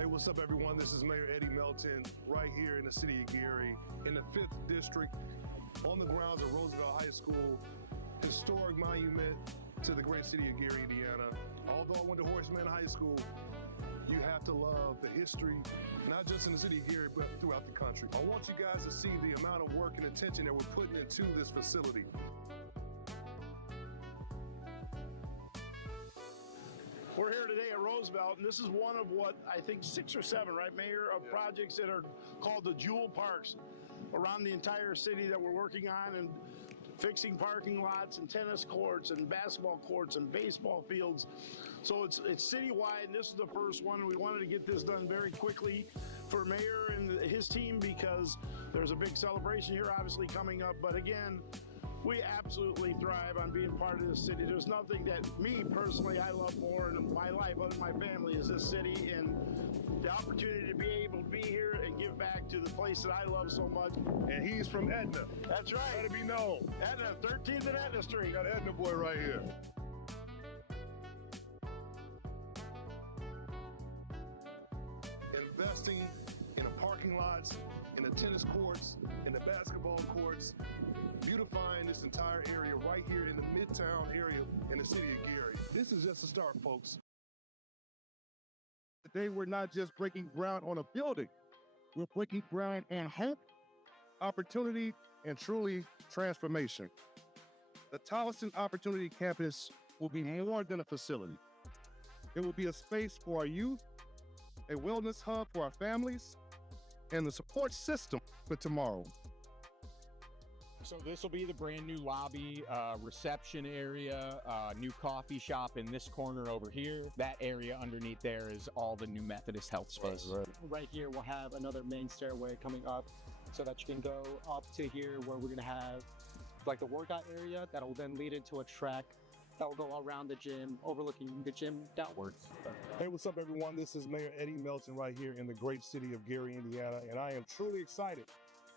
Hey, what's up, everyone? This is Mayor Eddie Melton right here in the city of Gary, in the 5th District, on the grounds of Roosevelt High School, historic monument to the great city of Gary, Indiana. Although I went to Horace Mann High School, you have to love the history, not just in the city of Gary, but throughout the country. I want you guys to see the amount of work and attention that we're putting into this facility. We're here today at Roosevelt, and this is one of what I think 6 or 7, right, Mayor, of projects that are called the Jewel Parks around the entire city that we're working on, and fixing parking lots and tennis courts and basketball courts and baseball fields. So it's citywide, and this is the first one. We wanted to get this done very quickly for Mayor and his team because there's a big celebration here obviously coming up. But again, we absolutely thrive on being part of this city. There's nothing that me personally I love more in my life other than my family is this city, and the opportunity to be able to be here and give back to the place that I love so much. And he's from Etna. That's right. Let it be known. Etna, 13th and Etna Street. Got an Etna boy right here. Investing in the parking lots, in the tennis courts, in the basketball courts, beautifying this entire area right here in the Midtown area in the city of Gary. This is just a start, folks. Today, we're not just breaking ground on a building. We're breaking ground on hope, opportunity, and truly transformation. The Tolleson Opportunity Campus will be more than a facility. It will be a space for our youth, a wellness hub for our families, and the support system for tomorrow. So this will be the brand new lobby, reception area, new coffee shop in this corner over here. That area underneath there is all the new Methodist Health space. Right here, we'll have another main stairway coming up so that you can go up to here where we're gonna have like the workout area that will then lead into a track that will go around the gym, overlooking the gym downwards. Hey, what's up, everyone? This is Mayor Eddie Melton right here in the great city of Gary, Indiana, and I am truly excited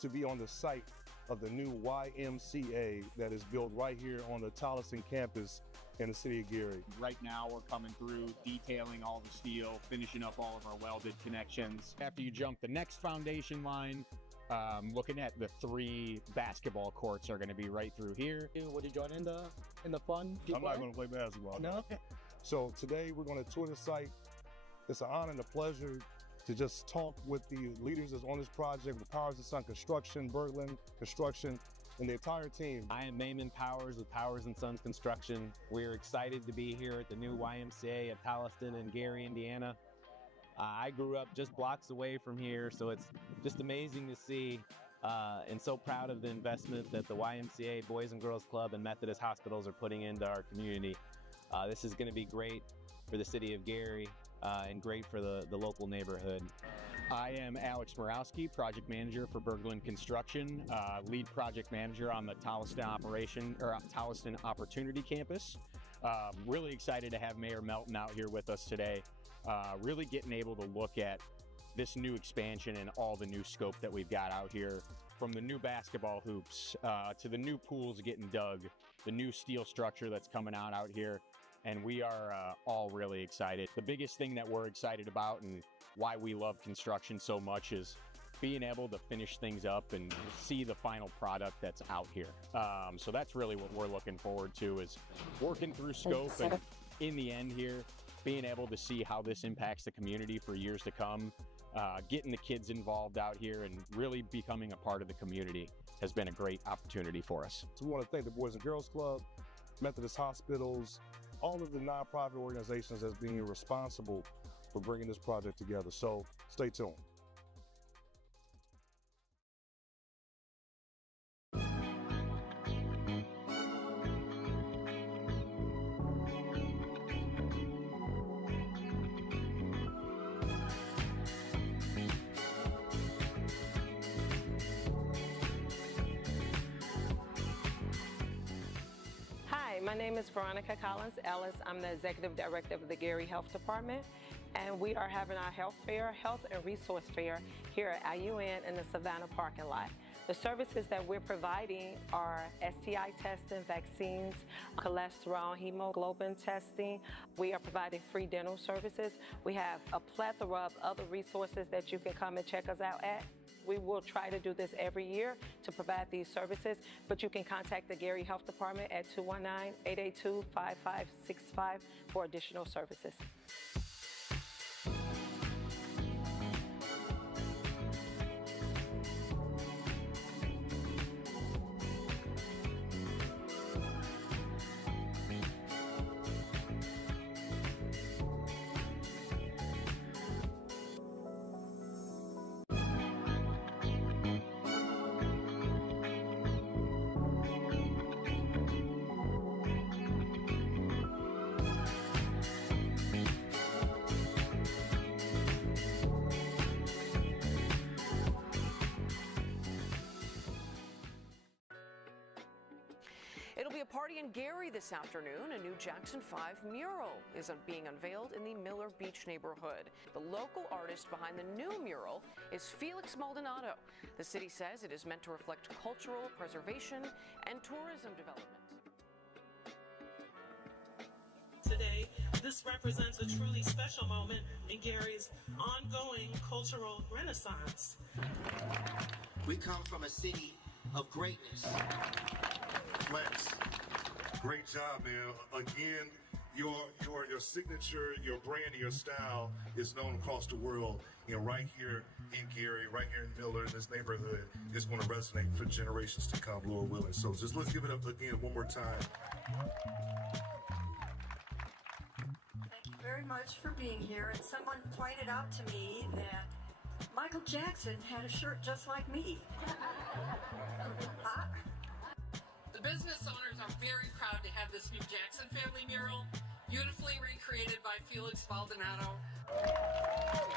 to be on the site of the new YMCA that is built right here on the Tolleson campus in the city of Gary. Right now we're coming through, detailing all the steel, finishing up all of our welded connections. After you jump the next foundation line, looking at the 3 basketball courts are going to be right through here. Would you join in the fun? I'm not going to play basketball. No? So today we're going to tour the site. It's an honor and a pleasure to just talk with the leaders that's on this project, with Powers & Son Construction, Berglund Construction, and the entire team. I am Maymon Powers with Powers & Sons Construction. We're excited to be here at the new YMCA at Tolleson in Gary, Indiana. I grew up just blocks away from here, so it's just amazing to see and so proud of the investment that the YMCA, Boys and Girls Club, and Methodist Hospitals are putting into our community. This is going to be great for the city of Gary and great for the local neighborhood. I am Alex Morawski, project manager for Berglund Construction, lead project manager on the Tolleson Opportunity Campus. Really excited to have Mayor Melton out here with us today. Really getting able to look at this new expansion and all the new scope that we've got out here, from the new basketball hoops to the new pools getting dug, the new steel structure that's coming out here. And we are all really excited. The biggest thing that we're excited about and why we love construction so much is being able to finish things up and see the final product that's out here. So that's really what we're looking forward to, is working through scope and in the end here, being able to see how this impacts the community for years to come. Getting the kids involved out here and really becoming a part of the community has been a great opportunity for us. So we want to thank the Boys and Girls Club, Methodist Hospitals, all of the nonprofit organizations that's being responsible for bringing this project together. So stay tuned. My name is Veronica Collins Ellis. I'm the Executive Director of the Gary Health Department, and we are having our health fair, health and resource fair here at IUN in the Savannah parking lot. The services that we're providing are STI testing, vaccines, cholesterol, hemoglobin testing. We are providing free dental services. We have a plethora of other resources that you can come and check us out at. We will try to do this every year to provide these services, but you can contact the Gary Health Department at 219-882-5565 for additional services. It'll be a party in Gary this afternoon. A new Jackson 5 mural is being unveiled in the Miller Beach neighborhood. The local artist behind the new mural is Felix Maldonado. The city says it is meant to reflect cultural preservation and tourism development. Today, this represents a truly special moment in Gary's ongoing cultural renaissance. We come from a city of greatness. Flex, great job, man. Again, your signature, your brand, and your style is known across the world. You know, right here in Gary, right here in Miller, in this neighborhood, is going to resonate for generations to come, Lord willing. So just let's give it up again one more time. Thank you very much for being here. And someone pointed out to me that Michael Jackson had a shirt just like me. The business owners are very proud to have this new Jackson family mural, beautifully recreated by Felix Maldonado.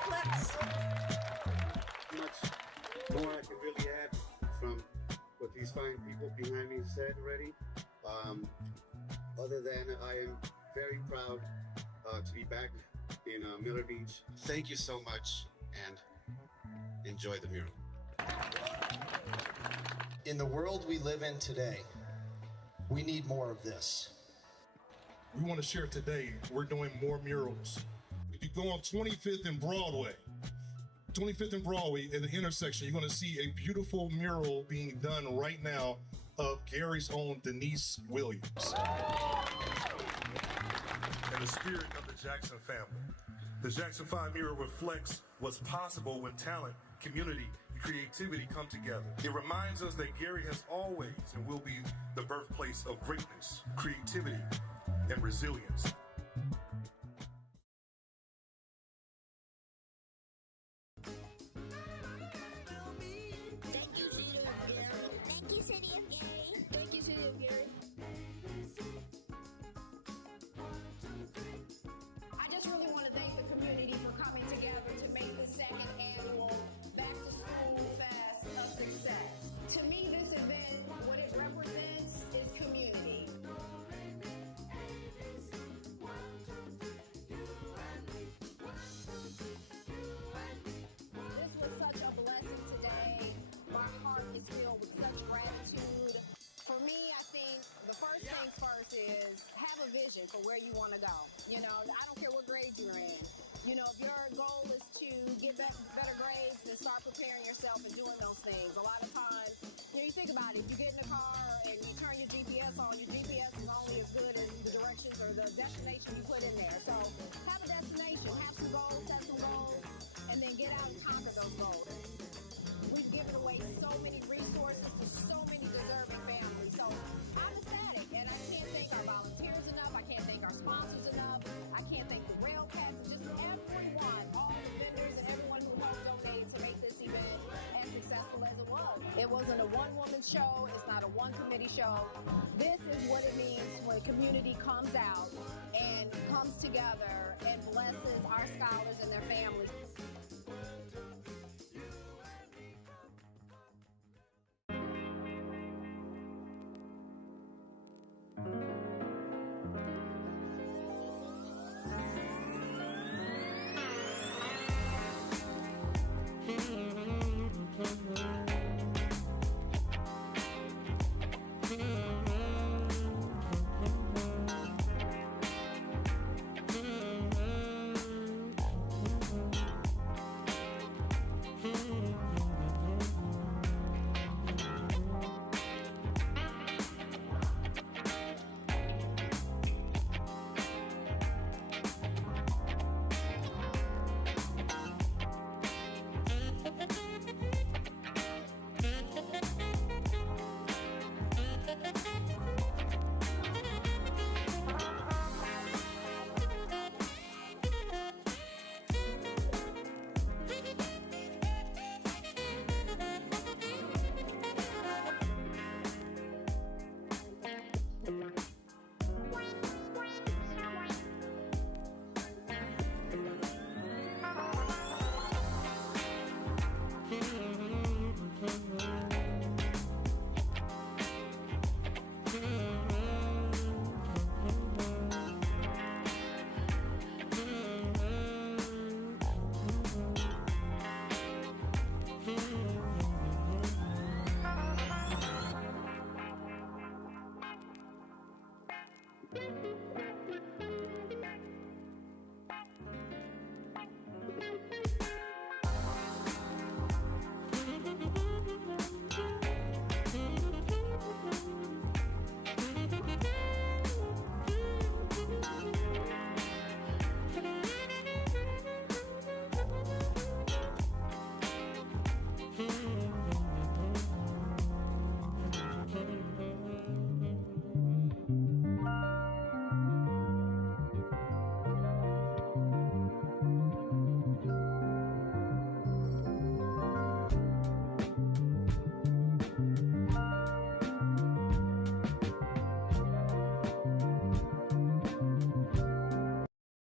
Flex. Much more I could really add from what these fine people behind me said already. Other than I am very proud to be back in Miller Beach. Thank you so much and enjoy the mural. In the world we live in today, we need more of this. We want to share today, we're doing more murals. If you go on 25th and Broadway, 25th and Broadway at the intersection, you're going to see a beautiful mural being done right now of Gary's own Denise Williams. In the spirit of the Jackson family, the Jackson 5 mural reflects what's possible when talent, community, and creativity come together. It reminds us that Gary has always and will be the birthplace of greatness, creativity, and resilience. Thank you, City of Gary. Thank you, City of Gary. Thank you, City of Gary. I just really want to thank the community for coming together to make the second annual Back to School Fest a success. To me, this event, what it represents is community. This was such a blessing today. My heart is filled with such gratitude. For me, I think the first things first is have a vision for where you want to go. You know, I don't care what grade you're in. You know, if your goal is to get better grades, then start preparing yourself and doing those things. A lot of times, you know, you think about it, you get in a car and you turn your GPS on, your GPS is only as good as the directions or the destination you put in there. So have a destination, have some goals, set some goals, and then get out and conquer those goals. We've given away so many resources to so many deserving families. So I'm ecstatic, and I can't thank our volunteers enough. I can't thank our sponsors enough. I can't thank the rail cats, just everyone, all the vendors and everyone who helped donate to make this event as successful as it was. It wasn't a one-woman show. It's not a one-committee show. This is what it means when a community comes out and comes together and blesses our scholars and their families.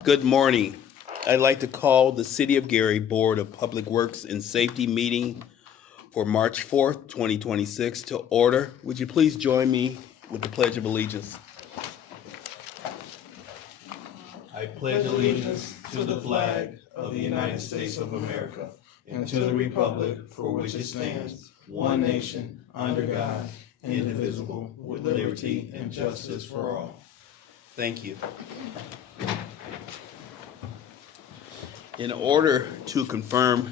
Good morning. I'd like to call the City of Gary Board of Public Works and Safety meeting for March 4th, 2026 to order. Would you please join me with the Pledge of Allegiance? I pledge allegiance to the flag of the United States of America and to the republic for which it stands, one nation, under God, indivisible, with liberty and justice for all. Thank you. In order to confirm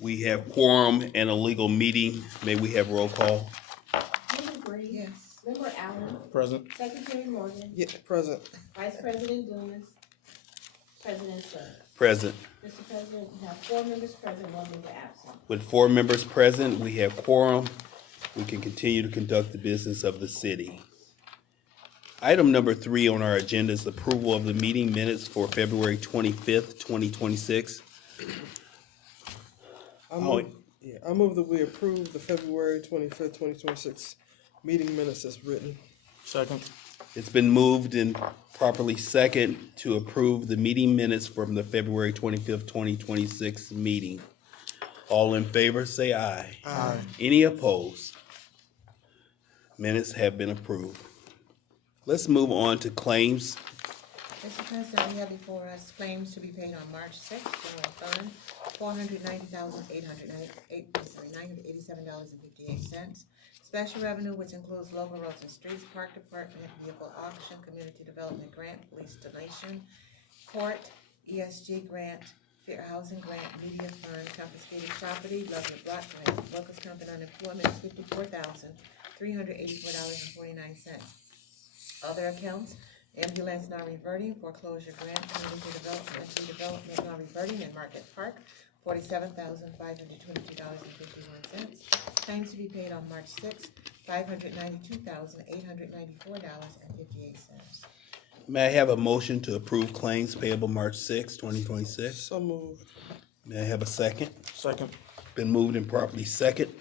we have quorum and a legal meeting, may we have roll call? Member Green? Yes. Member Allen? Present. Secretary Morgan? Yeah, present. Vice President Dumas? President Suggs? Present. Mr. President, we have 4 members present, 1 member absent. With 4 members present, we have quorum. We can continue to conduct the business of the city. Item number 3 on our agenda is approval of the meeting minutes for February 25th, 2026. I move that we approve the February 25th, 2026 meeting minutes as written. Second. It's been moved and properly second to approve the meeting minutes from the February 25th, 2026 meeting. All in favor, say aye. Aye. Any opposed? Minutes have been approved. Let's move on to claims. Mr. President, we have before us claims to be paid on March 6th, general fund, $490,987.58. Special revenue, which includes local roads and streets, park department, vehicle auction, community development grant, police donation, court, ESG grant, fair housing grant, media fund, confiscated property, Loveland block grant, workers' comp and unemployment is $54,384.49. Other accounts, ambulance non-reverting, foreclosure grant, community development, redevelopment non-reverting, and market park, $47,522.51. Claims to be paid on March 6th, $592,894.58. May I have a motion to approve claims payable March 6, 2026? So moved. May I have a second? Second. Been moved and properly second.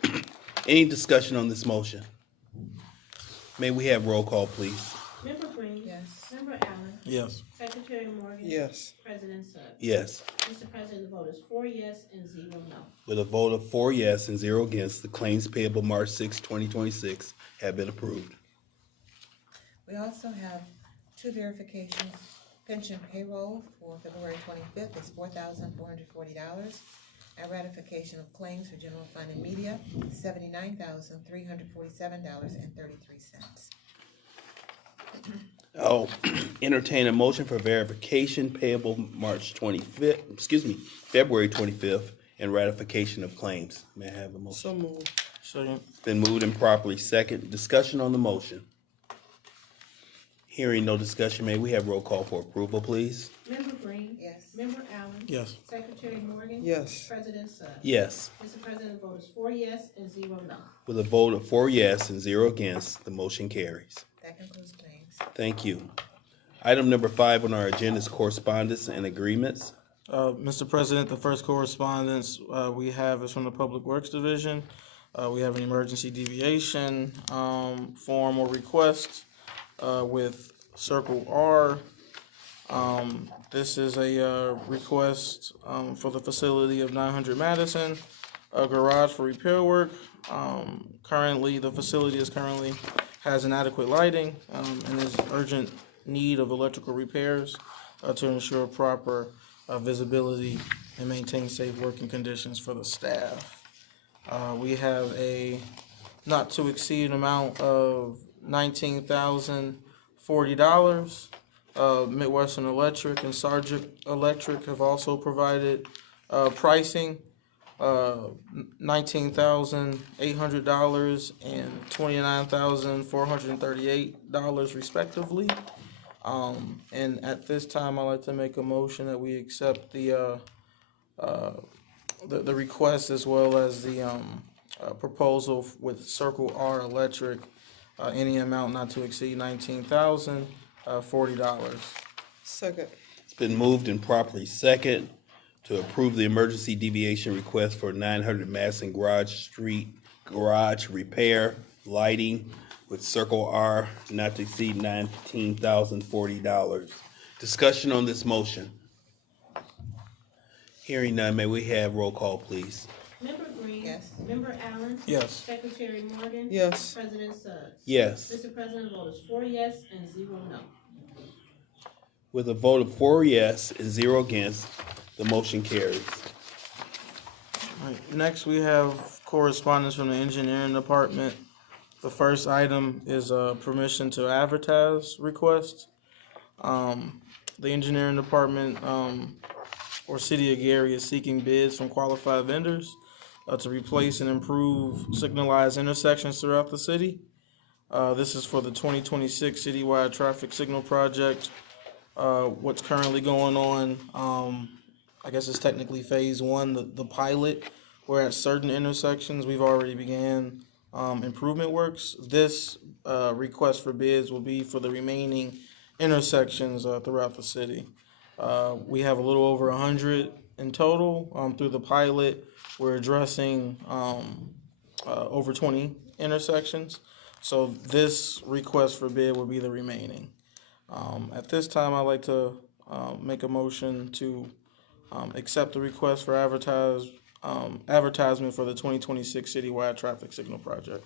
Any discussion on this motion? May we have roll call, please? Member Green? Yes. Member Allen? Yes. Secretary Morgan? Yes. President Suggs? Yes. Mr. President, the vote is 4 yes and 0 no. With a vote of 4 yes and 0 against, the claims payable March 6, 2026 have been approved. We also have 2 verifications. Pension payroll for February 25th is $4,440. And ratification of claims for general fund and media, $79,347.33. I'll entertain a motion for verification payable February 25th, and ratification of claims. May I have a motion? So moved. Second. Been moved and properly second. Discussion on the motion. Hearing no discussion, may we have roll call for approval, please? Member Green? Yes. Member Allen? Yes. Secretary Morgan? Yes. President Suggs? Yes. Mr. President, the vote is 4 yes and 0 no. With a vote of 4 yes and 0 against, the motion carries. That concludes claims. Thank you. Item number 5 on our agenda is correspondence and agreements. Mr. President, the first correspondence we have is from the Public Works Division. We have an emergency deviation form or request with Circle R. This is a request for the facility of 900 Madison, a garage for repair work. Currently, the facility has inadequate lighting and is urgent need of electrical repairs to ensure proper visibility and maintain safe working conditions for the staff. We have a not to exceed amount of $19,040. Midwestern Electric and Sargent Electric have also provided pricing, $19,800 and $29,438 respectively. And at this time, I'd like to make a motion that we accept the request as well as the proposal with Circle R Electric, any amount not to exceed $19,040. Second. It's been moved and properly second to approve the emergency deviation request for 900 Madison Garage Street garage repair lighting with Circle R not to exceed $19,040. Discussion on this motion. Hearing none, may we have roll call, please? Member Green. Yes. Member Allen. Yes. Secretary Morgan. Yes. President Suggs. Yes. Mr. President, the vote is 4 yes and 0 no. With a vote of 4 yes and 0 against, the motion carries. All right, next we have correspondence from the engineering department. The first item is a permission to advertise request. The engineering department, or City of Gary, is seeking bids from qualified vendors to replace and improve signalized intersections throughout the city. This is for the 2026 citywide traffic signal project. What's currently going on, I guess it's technically phase one, the pilot, where at certain intersections we've already began improvement works. This request for bids will be for the remaining intersections throughout the city. We have a little over 100 in total. Through the pilot, we're addressing over 20 intersections. So this request for bid will be the remaining. At this time, I'd like to make a motion to accept the request for advertisement for the 2026 citywide traffic signal project.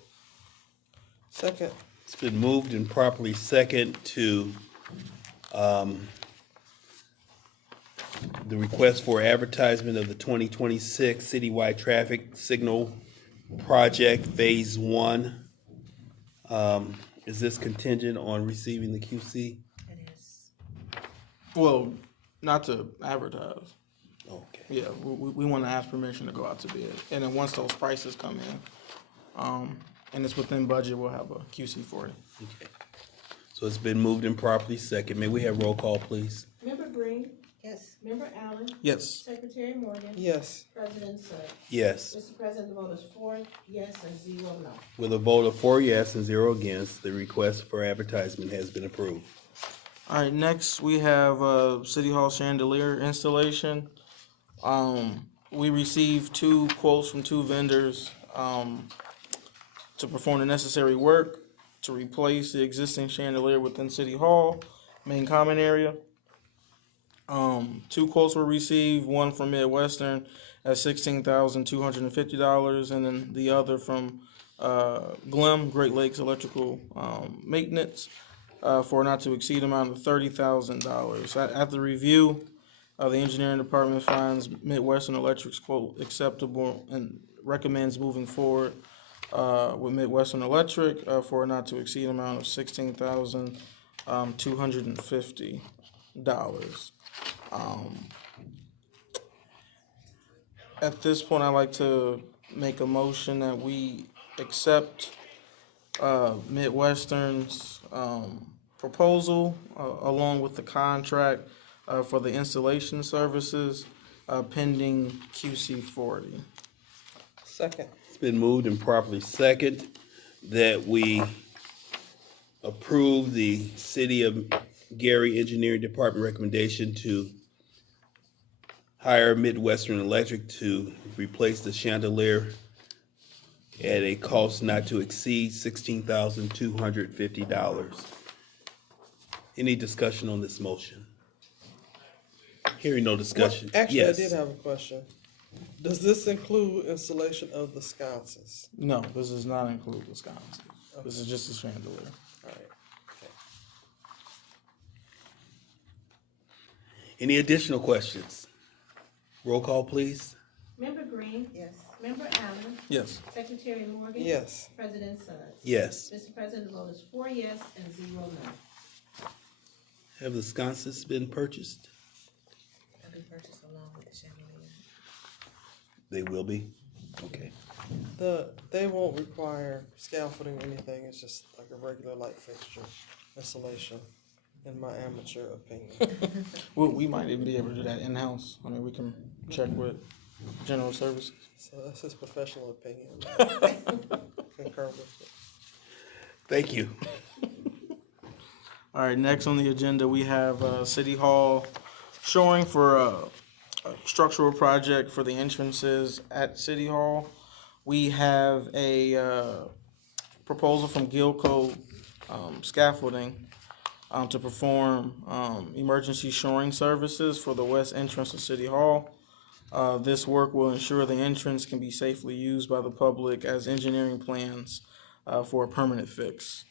Second. It's been moved and properly second to the request for advertisement of the 2026 citywide traffic signal project phase one. Is this contingent on receiving the QC? It is. Well, not to advertise. Okay. Yeah, we want to ask permission to go out to bid, and then once those prices come in, and it's within budget, we'll have a QC for it. Okay. So it's been moved and properly second. May we have roll call, please? Member Green. Yes. Member Allen. Yes. Secretary Morgan. Yes. President Suggs. Yes. Mr. President, the vote is 4 yes and 0 no. With a vote of 4 yes and 0 against, the request for advertisement has been approved. All right, next we have City Hall chandelier installation. We received 2 quotes from 2 vendors to perform the necessary work to replace the existing chandelier within City Hall, main common area. 2 quotes were received, one from Midwestern at $16,250, and then the other from Glim, Great Lakes Electrical Maintenance, for a not to exceed amount of $30,000. At the review, the engineering department finds Midwestern Electric's quote acceptable and recommends moving forward with Midwestern Electric for a not to exceed amount of $16,250. At this point, I'd like to make a motion that we accept Midwestern's proposal along with the contract for the installation services pending QC 40. Second. It's been moved and properly second that we approve the City of Gary Engineering Department recommendation to hire Midwestern Electric to replace the chandelier at a cost not to exceed $16,250. Any discussion on this motion? Hearing no discussion. Well, actually, yes. I did have a question. Does this include installation of the sconces? No, this does not include the sconces. Okay. This is just a chandelier. All right. Okay. Any additional questions? Roll call, please. Member Green. Yes. Member Allen. Yes. Secretary Morgan. Yes. President Suggs. Yes. Mr. President, the vote is 4 yes and 0 no. Have the sconces been purchased? They'll be purchased along with the chandelier. They will be? Okay. They won't require scaffolding or anything. It's just like a regular light fixture installation, in my amateur opinion. Well, we might even be able to do that in-house. I mean, we can check with General Services. So that's his professional opinion. Concur with it. Thank you. All right, next on the agenda, we have City Hall showing for a structural project for the entrances at City Hall. We have a proposal from Gilco Scaffolding to perform emergency shoring services for the west entrance of City Hall. This work will ensure the entrance can be safely used by the public as engineering plans for a permanent fix.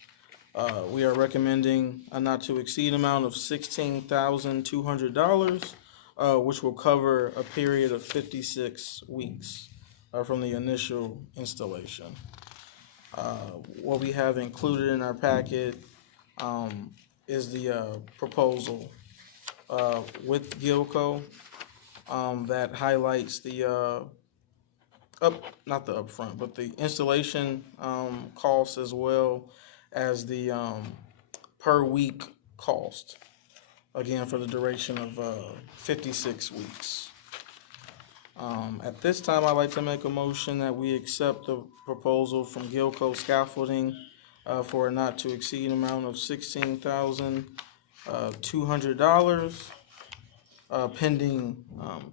We are recommending a not to exceed amount of $16,200, which will cover a period of 56 weeks from the initial installation. What we have included in our packet is the proposal with Gilco that highlights the not the upfront, but the installation costs as well as the per week cost, again for the duration of 56 weeks. At this time, I'd like to make a motion that we accept the proposal from Gilco Scaffolding for a not to exceed amount of $16,200 pending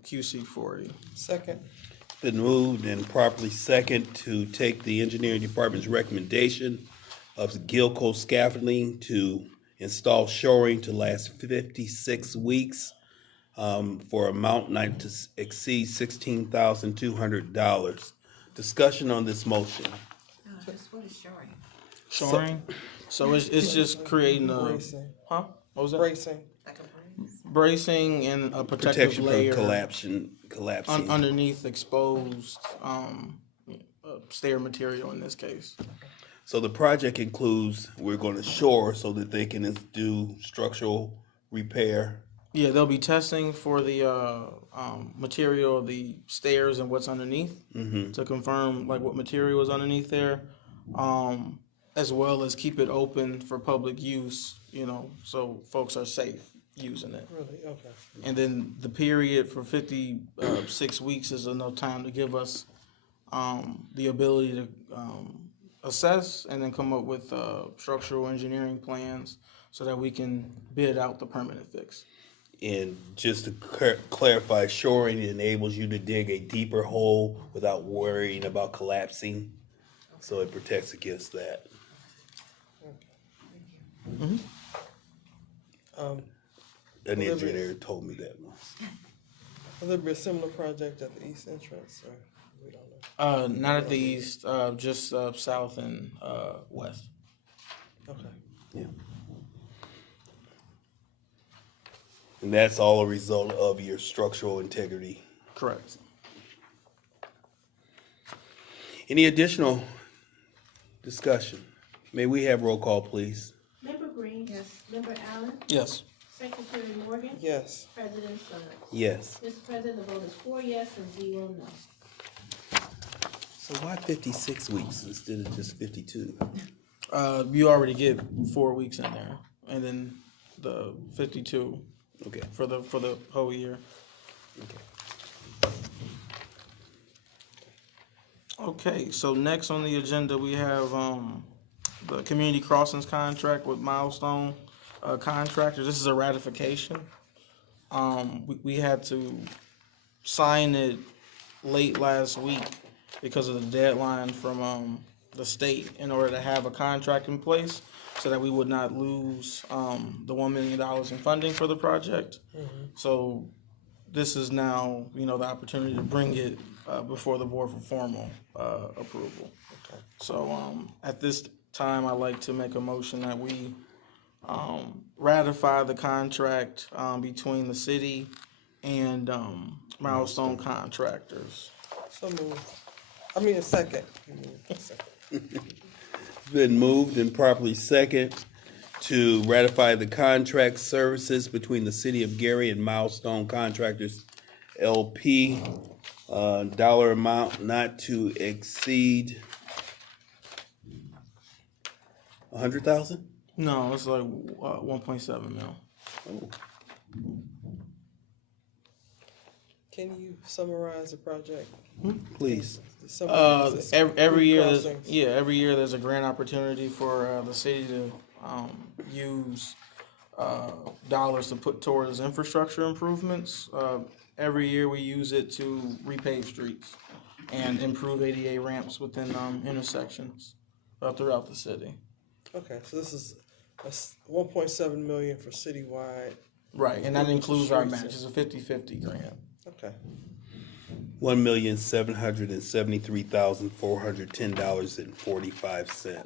QC 40. Second. It's been moved and properly second to take the engineering department's recommendation of Gilco Scaffolding to install shoring to last 56 weeks for amount not to exceed $16,200. Discussion on this motion. What is shoring? Shoring? So it's just creating a, huh? What was that? Bracing. Bracing and a protective Protection layer from collapsing. Underneath exposed stair material in this case. So the project includes, we're going to shore so that they can do structural repair. Yeah, they'll be testing for the material of the stairs and what's underneath to confirm like what material is underneath there, as well as keep it open for public use, you know, so folks are safe using it. Really? Okay. And then the period for 56 weeks is enough time to give us the ability to assess and then come up with structural engineering plans so that we can bid out the permanent fix. And just to clarify, shoring enables you to dig a deeper hole without worrying about collapsing. So it protects against that. An engineer told me that once. Will there be a similar project at the east entrance, or we don't know? Not at the east, just south and west. Okay. Yeah. And that's all a result of your structural integrity. Correct. Any additional discussion? May we have roll call, please? Member Green. Yes. Member Allen. Yes. Secretary Morgan. Yes. President Suggs. Yes. Mr. President, the vote is 4 yes and 0 no. So why 56 weeks instead of just 52? You already get 4 weeks in there, and then the 52. Okay. For the whole year. Okay, so next on the agenda we have the community crossings contract with Milestone Contractors. This is a ratification. We had to sign it late last week because of the deadline from the state in order to have a contract in place so that we would not lose the $1 million in funding for the project. So this is now, you know, the opportunity to bring it before the board for formal approval. Okay. So at this time, I'd like to make a motion that we ratify the contract between the city and Milestone Contractors. So moved. I mean, a second. Been moved and properly second to ratify the contract services between the City of Gary and Milestone Contractors LP. Dollar amount not to exceed $100,000. No, it's like 1.7 mil. Oh. Can you summarize the project? Please. Every year, every year there's a grant opportunity for the city to use dollars to put towards infrastructure improvements. Every year we use it to repave streets and improve ADA ramps within intersections throughout the city. Okay, so this is 1.7 million for citywide. Right, and that includes our Streets. match. It's a 50-50 grant. Okay. $1,773,410.45 to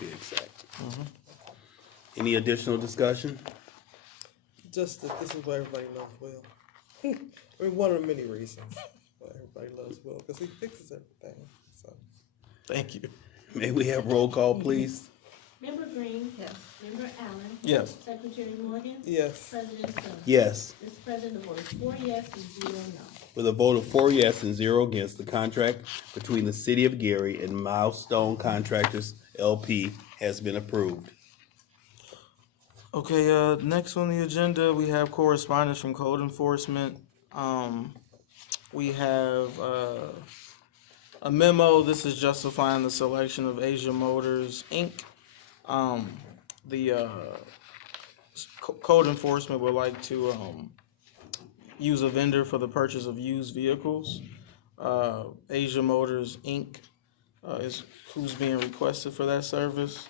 be exact. Any additional discussion? Just that this is why everybody loves Will. I mean, one of the many reasons why everybody loves Will, because he fixes everything. So, thank you. May we have roll call, please? Member Green. Yes. Member Allen. Yes. Secretary Morgan. Yes. President Sims. Yes. Mr. President, the vote is 4 yes and 0 no. With a vote of 4 yes and 0 against, the contract between the City of Gary and Milestone Contractors LP has been approved. Okay, next on the agenda, we have correspondence from code enforcement. We have a memo. This is justifying the selection of Asia Motors, Inc. The code enforcement would like to use a vendor for the purchase of used vehicles. Asia Motors, Inc. Is who's being requested for that service.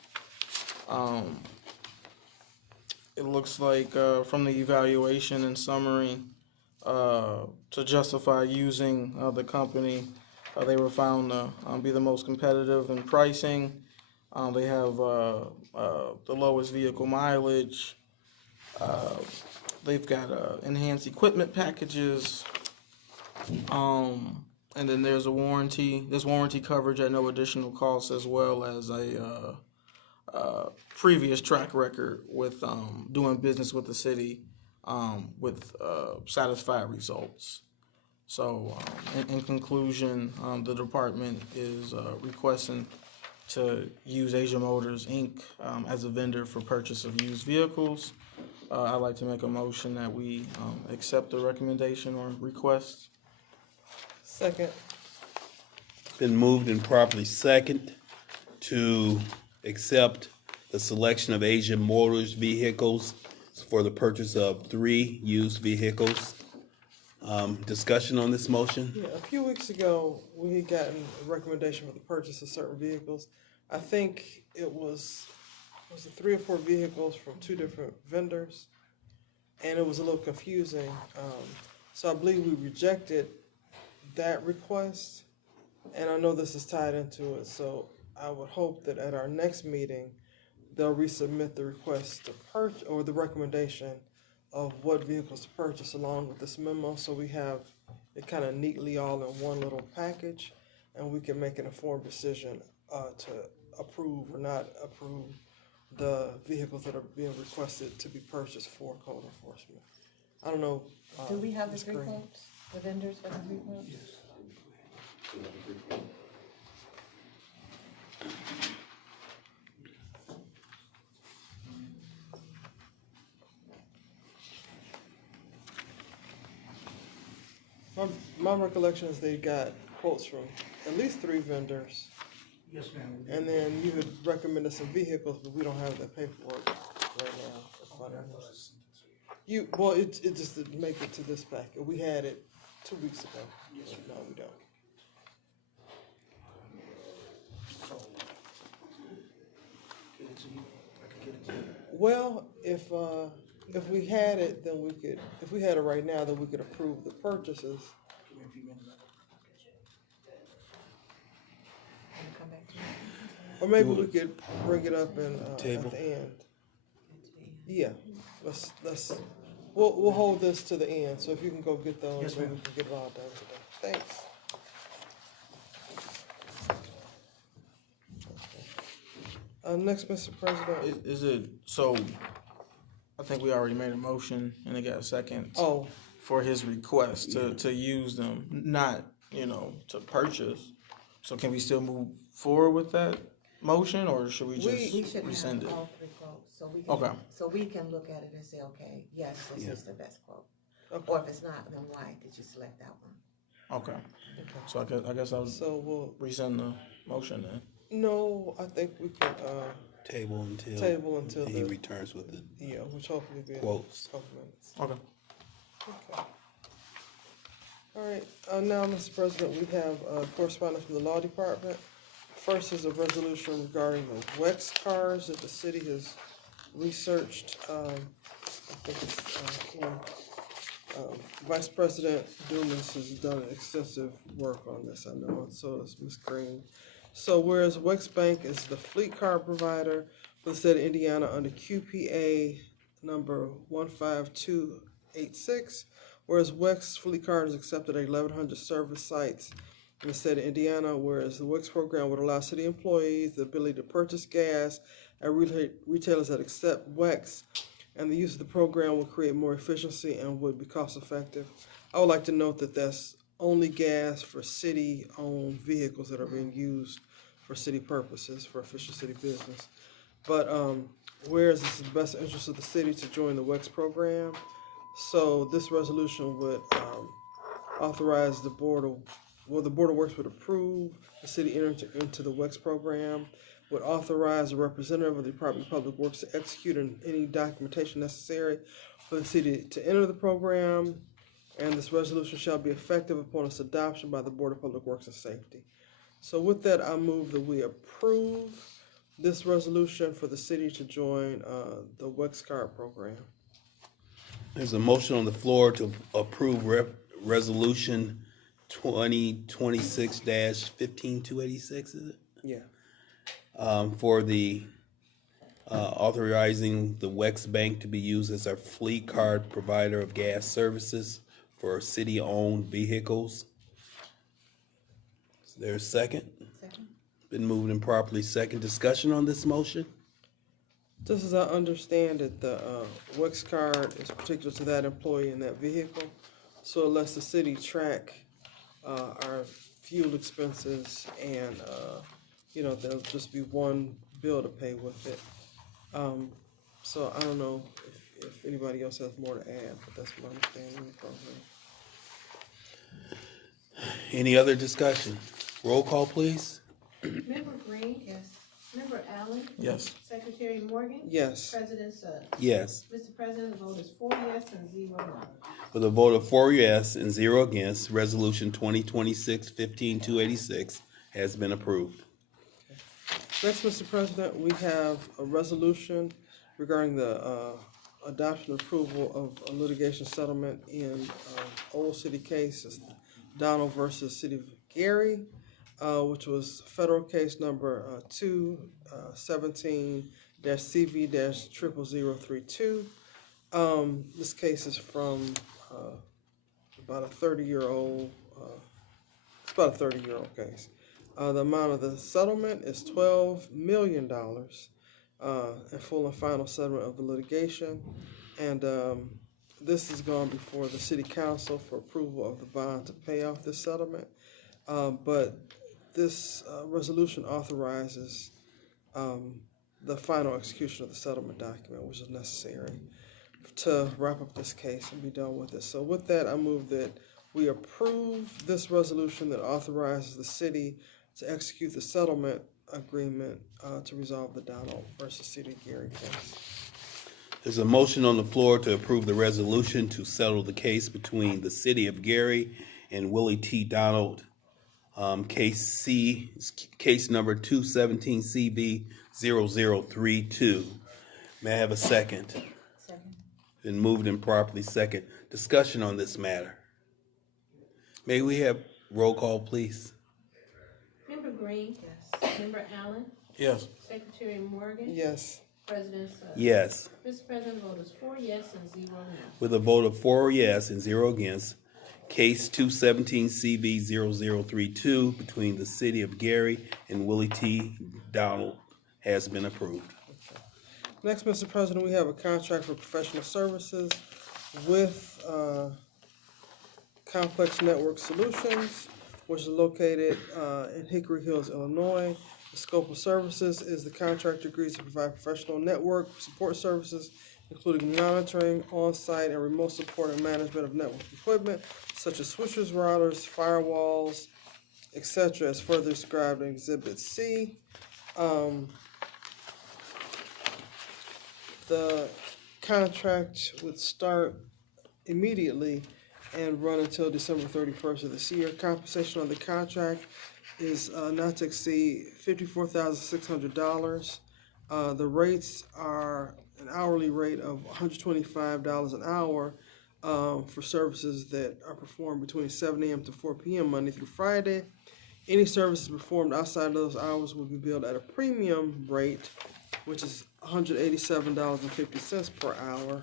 It looks like from the evaluation and summary, to justify using the company, they were found to be the most competitive in pricing. They have the lowest vehicle mileage. They've got enhanced equipment packages. And then there's a warranty. There's warranty coverage at no additional cost, as well as a previous track record with doing business with the city with satisfied results. So in conclusion, the department is requesting to use Asia Motors, Inc. As a vendor for purchase of used vehicles. I'd like to make a motion that we accept the recommendation or request. second. Been moved and properly second to accept the selection of Asia Motors vehicles for the purchase of 3 used vehicles. Discussion on this motion? Yeah, a few weeks ago, we had gotten a recommendation for the purchase of certain vehicles. I think it was 3 or 4 vehicles from 2 different vendors, and it was a little confusing. So I believe we rejected that request, and I know this is tied into it. So I would hope that at our next meeting, they'll resubmit the request to purchase, or the recommendation of what vehicles to purchase along with this memo, so we have it kind of neatly all in one little package, and we can make an informed decision to approve or not approve the vehicles that are being requested to be purchased for code enforcement. I don't know. Do we have the Ms. 3 Green. quotes, the vendors for the 3 quotes? My recollection is they got quotes from at least 3 vendors. Yes, ma'am. And then you had recommended some vehicles, but we don't have that paperwork right now. It just didn't make it to this packet. We had it 2 weeks ago. Yes, No, we don't. Get it to you. I can get it to you. Well, if we had it, then we could. If we had it right now, then we could approve the purchases. Give me a few minutes. Come back to you. Or maybe we could bring it up in Table. at the end. Yeah, we'll hold this to the end. So if you can go get those, Yes, then we ma'am. can get it all done today. Thanks. Next, Mr. President. Is it, so, I think we already made a motion and it got a second. Oh. For his request to use them, not, to purchase. So can we still move forward with that motion, or should we We just should rescind have it? all 3 quotes, Okay. so we can look at it and say, okay, yes, this Yeah. is the best quote. Okay. Or if it's not, then why did you select that one? Okay. So I guess I'll we'll rescind the motion then. No, I think we could Table until he the returns with the yeah, which hopefully be in quotes. a couple minutes. Okay. Okay. All right. Now, Mr. President, we have correspondence from the law department. First is a resolution regarding the WEX cars that the city has researched. I think Vice President Dumas has done extensive work on this, I know, and so has Ms. Green. So whereas Wex Bank is the fleet card provider for the state of Indiana under QPA number 15286, whereas Wex fleet card is accepted at 1,100 service sites in the state of Indiana, whereas the Wex program would allow city employees the ability to purchase gas at retailers that accept Wex, and the use of the program will create more efficiency and would be cost effective. I would like to note that that's only gas for city-owned vehicles that are being used for city purposes, for official city business. But whereas it's in the best interest of the city to join the WEX program, so this resolution would authorize the Board of Works would approve the city enter into the WEX program, would authorize a representative of the Department of Public Works to execute any documentation necessary for the city to enter the program, and this resolution shall be effective upon its adoption by the Board of Public Works and Safety. So with that, I move that we approve this resolution for the city to join the WEX card program. There's a motion on the floor to approve resolution 2026-15286, is it? Yeah. For the authorizing the Wex Bank to be used as our fleet card provider of gas services for city-owned vehicles. Is there a second? Second. Been moved and properly second. Discussion on this motion? Just as I understand it, the WEX card is particular to that employee in that vehicle, so it lets the city track our fuel expenses, and there'll just be one bill to pay with it. So I don't know if anybody else has more to add, but that's my understanding of the program. Any other discussion? Roll call, please. Member Green? Yes. Member Allen? Yes. Secretary Morgan? Yes. President Suggs? Yes. Mr. President, the vote is 4 yes and 0 no. With a vote of 4 yes and 0 against, resolution 2026-15286 has been approved. Next, Mr. President, we have a resolution regarding the adoption and approval of a litigation settlement in Old City case, Donald versus City of Gary, which was federal case number 217-CV-00032. This case is from about a 30-year-old. It's about a 30-year-old case. The amount of the settlement is $12 million, in full and final settlement of the litigation, and this has gone before the City Council for approval of the bond to pay off this settlement. But this resolution authorizes the final execution of the settlement document, which is necessary to wrap up this case and be done with it. So with that, I move that we approve this resolution that authorizes the city to execute the settlement agreement to resolve the Donald versus City of Gary case. There's a motion on the floor to approve the resolution to settle the case between the City of Gary and Willie T. Donald. Case number 217-CB-0032. May I have a second? Second. Been moved and properly second. Discussion on this matter. May we have roll call, please? Member Green? Yes. Member Allen? Yes. Secretary Morgan? Yes. President Suggs? Yes. Mr. President, the vote is 4 yes and 0 no. With a vote of 4 yes and 0 against, case 217-CB-0032 between the City of Gary and Willie T. Donald has been approved. Next, Mr. President, we have a contract for professional services with Complex Network Solutions, which is located in Hickory Hills, Illinois. The scope of services is the contractor agrees to provide professional network support services, including monitoring, on-site, and remote support and management of network equipment, such as switches, routers, firewalls, etc., as further described in Exhibit C. The contract would start immediately and run until December 31st of this year. Compensation on the contract is not to exceed $54,600. The rates are an hourly rate of $125 an hour for services that are performed between 7 a.m. to 4 p.m. Monday through Friday. Any services performed outside of those hours will be billed at a premium rate, which is $187.50 per hour.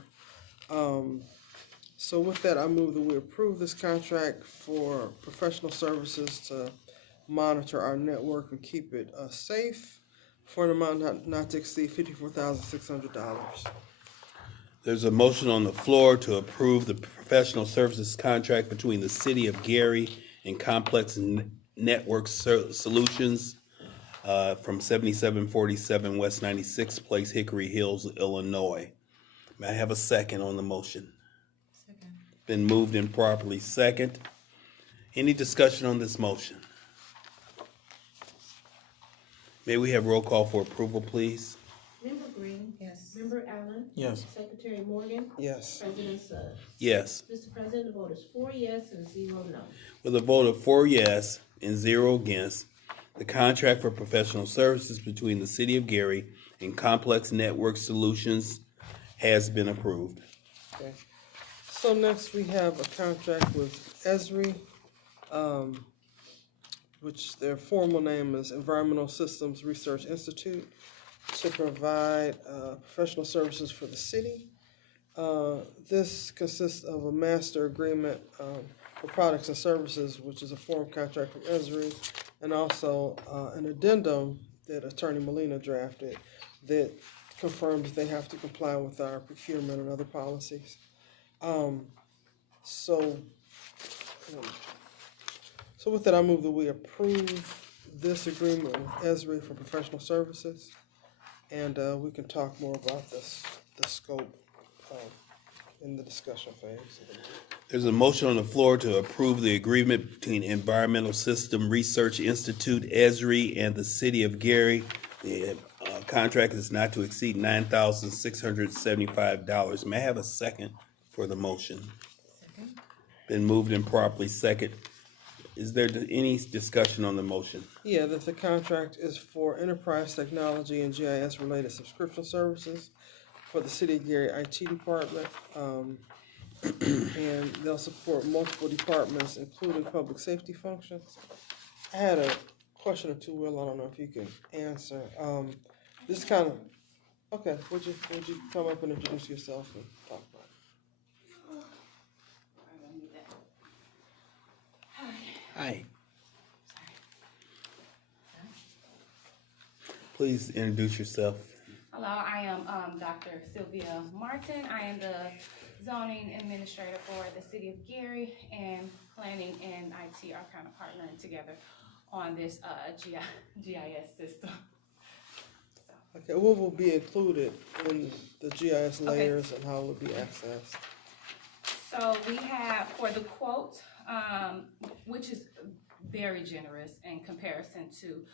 So with that, I move that we approve this contract for professional services to monitor our network and keep it safe for an amount not to exceed $54,600. There's a motion on the floor to approve the professional services contract between the City of Gary and Complex Network Solutions from 7747 West 96th Place, Hickory Hills, Illinois. May I have a second on the motion? Second. Been moved and properly second. Any discussion on this motion? May we have roll call for approval, please? Member Green? Yes. Member Allen? Yes. Secretary Morgan? Yes. President Suggs? Yes. Mr. President, the vote is 4 yes and 0 no. With a vote of 4 yes and 0 against, the contract for professional services between the City of Gary and Complex Network Solutions has been approved. Okay. So next we have a contract with Esri, which their formal name is Environmental Systems Research Institute, to provide professional services for the city. This consists of a master agreement for products and services, which is a form contract from Esri, and also an addendum that Attorney Molina drafted that confirms they have to comply with our procurement and other policies. So with that, I move that we approve this agreement with Esri for professional services, and we can talk more about the scope in the discussion phase. There's a motion on the floor to approve the agreement between Environmental System Research Institute, Esri, and the City of Gary. The contract is not to exceed $9,675. May I have a second for the motion? Second. Been moved and properly second. Is there any discussion on the motion? Yeah, that the contract is for enterprise technology and GIS-related subscription services for the City of Gary IT department, and they'll support multiple departments, including public safety functions. I had a question or two, Will. I don't know if you can answer. This kind of okay. Would you come up and introduce yourself and talk about it? Hi. Please introduce yourself. Hello, I am Dr. Sylvia Martin. I am the zoning administrator for the City of Gary, and planning and IT are kind of partnering together on this GIS system. Okay, what will be included in the GIS layers and how will it be accessed? So we have, for the quote, which is very generous in comparison to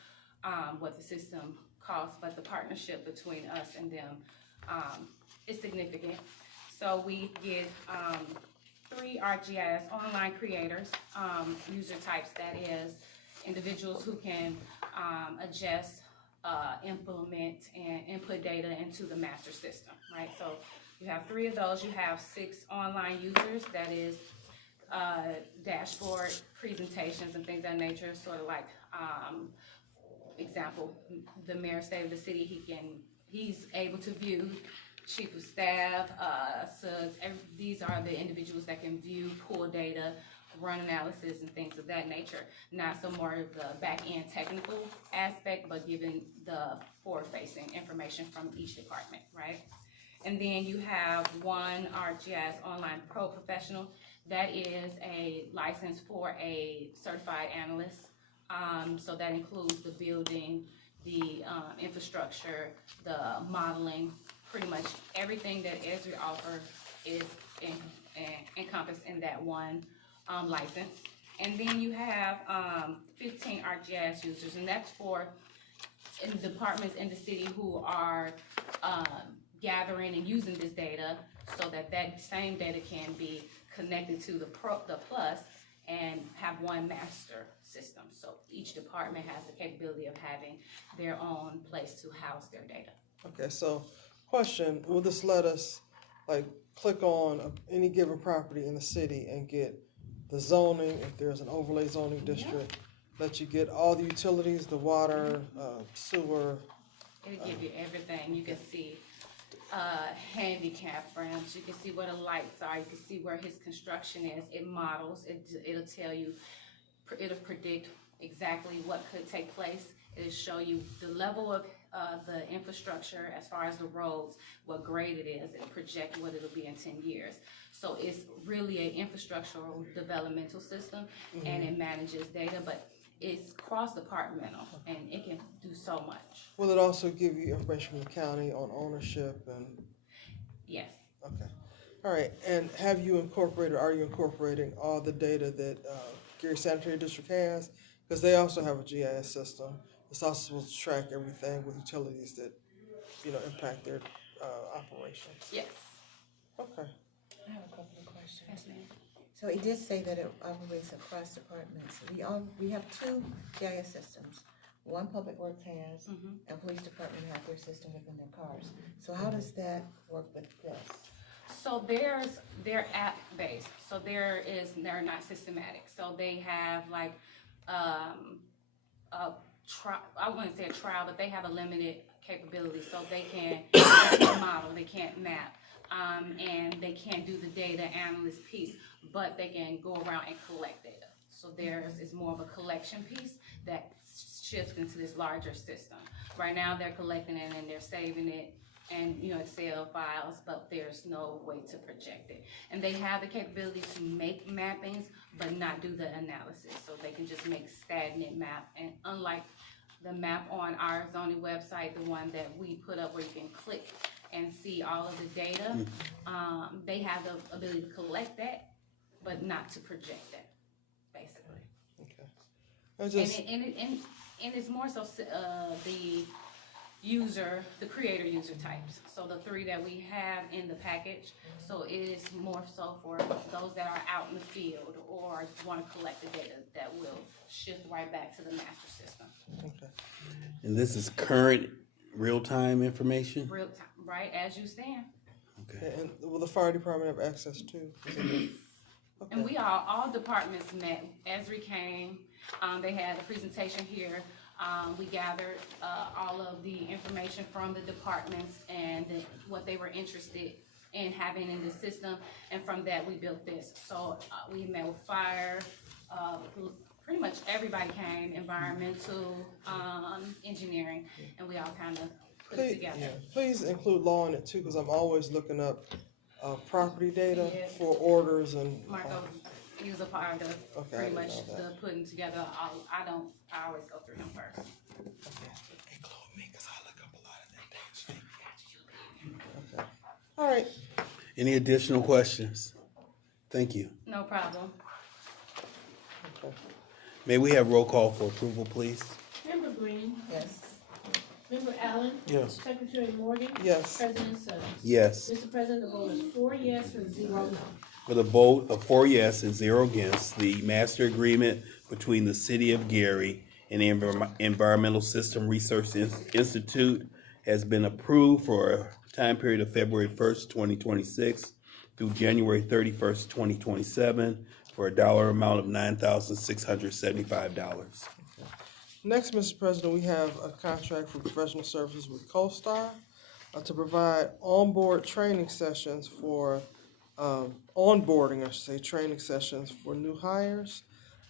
what the system costs, but the partnership between us and them is significant. So we get 3 ArcGIS online creators, user types, that is, individuals who can adjust, implement, and input data into the master system, right? So you have 3 of those. You have 6 online users, that is dashboard presentations and things of that nature, sort of like, example, the mayor, state of the city, he's able to view chief of staff, these are the individuals that can view, pull data, run analysis and things of that nature. Not so more of the back-end technical aspect, but giving the forward-facing information from each department, right? And then you have one ArcGIS Online Pro Professional. That is a license for a certified analyst. So that includes the building, the infrastructure, the modeling, pretty much everything that Esri offers is encompassed in that one license. And then you have 15 ArcGIS users, and that's for departments in the city who are gathering and using this data so that that same data can be connected to the Plus and have one master system. So each department has the capability of having their own place to house their data. Okay, so Question, will this let us, like, click on any given property in the city and get the zoning, if there's an overlay zoning district, let you get all the utilities, the water, sewer? It'll give you everything. You can see handicap ramps. You can see where the lights are. You can see where his construction is. It models. It'll tell you. It'll predict exactly what could take place. It'll show you the level of the infrastructure as far as the roads, what grade it is, and project what it'll be in 10 years. So it's really an infrastructural developmental system, and it manages data, but it's cross-departmental, and it can do so much. Will it also give you information from the county on ownership and? Yes. Okay. All right, and are you incorporating all the data that Gary Sanitary District has? Because they also have a GIS system. It's also supposed to track everything with utilities that, impact their operations. Yes. Okay. I have a couple of questions. Yes, ma'am. So it did say that it operates across departments. We have two GIS systems. One Public Works has, and Police Department have their system within their cars. So how does that work with this? So they're app based. So they're not systematic. So they have like I wouldn't say a trial, but they have a limited capability. So they can't model, they can't map, and they can't do the data analyst piece, but they can go around and collect data. So theirs is more of a collection piece that shifts into this larger system. Right now they're collecting it and they're saving it and Excel files, but there's no way to project it. And they have the capability to make mappings, but not do the analysis. So they can just make stagnant map. And unlike the map on our zoning website, the one that we put up where you can click and see all of the data, they have the ability to collect that, but not to project that, basically. Okay. And it's more so the creator user types. So the 3 that we have in the package, so it is more so for those that are out in the field or just want to collect the data that will shift right back to the master system. Okay. And this is current real-time information? Real time, right, as you stand. Okay. And will the fire department have access to? Okay. And we all departments met. Esri came, they had a presentation here. We gathered all of the information from the departments and what they were interested in having in the system, and from that we built this. So we met with fire, pretty much everybody came, environmental, engineering, and we all kind of put it together. Please include law in it too, because I'm always looking up property data for orders and. Marco, he was a part of pretty much the putting together. I always go through him first. Include me, because I look up a lot of that. Okay. All right. Any additional questions? Thank you. No problem. Okay. May we have roll call for approval, please? Member Green. Yes. Member Allen. Yes. Secretary Morgan. Yes. President Suggs. Yes. Mr. President, the vote is 4 yes and 0 no. With a vote of 4 yes and 0 against, the master agreement between the City of Gary and the Environmental System Research Institute has been approved for a time period of February 1st, 2026 through January 31st, 2027 for a dollar amount of $9,675. Next, Mr. President, we have a contract for professional services with CoStar to provide onboard training sessions for onboarding, I should say, training sessions for new hires.